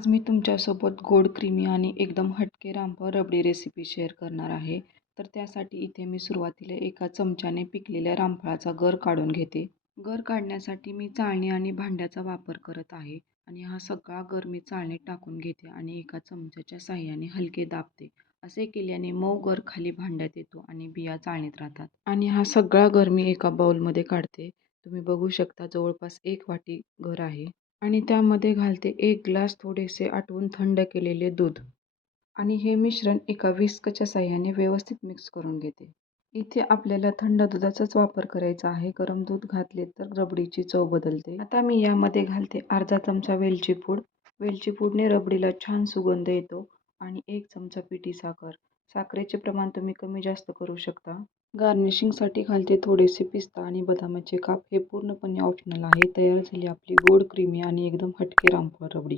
आज मी तुमच्यासोबत गोड क्रीमी आणि एकदम हटके रामफळ रबडी रेसिपी शेअर करणार आहे. तर त्यासाठी इथे मी सुरुवातीला एका चमच्याने पिकलेल्या रामफळाचा गर काढून घेते. गर काढण्यासाठी मी चाळणी आणि भांड्याचा वापर करत आहे आणि हा सगळा गर मी चाळणीत टाकून घेते आणि एका चमच्याच्या साहाय्याने हलके दाबते. असे केल्याने मऊ गर खाली भांड्यात येतो आणि बिया चाळणीत राहतात. आणि हा सगळा गर मी एका बाउलमध्ये काढते. तुम्ही बघू शकता जवळपास 1 वाटी गर आहे. आणि त्यामध्ये घालते 1 ग्लास थोडेसे आटवून थंड केलेले दूध आणि हे मिश्रण एका विस्कच्या साहाय्याने व्यवस्थित मिक्स करून घेते. इथे आपल्याला थंड दुधाचाच वापर करायचा आहे. गरम दूध घातले तर रबडीची चव बदलते. आता मी यामध्ये घालते अर्धा चमचा वेलची पूड. वेलची पूडने रबडीला छान सुगंध येतो आणि 1 चमचा पिठी साखर. साखरेचे प्रमाण तुम्ही कमी जास्त करू शकता. गार्निशिंगसाठी घालते थोडेसे पिस्ता आणि बदामाचे काप. हे पूर्णपणे ऑप्शनल आहे. तयार झाली आपली गोड क्रीमी आणि एकदम हटके रामफळ रबडी.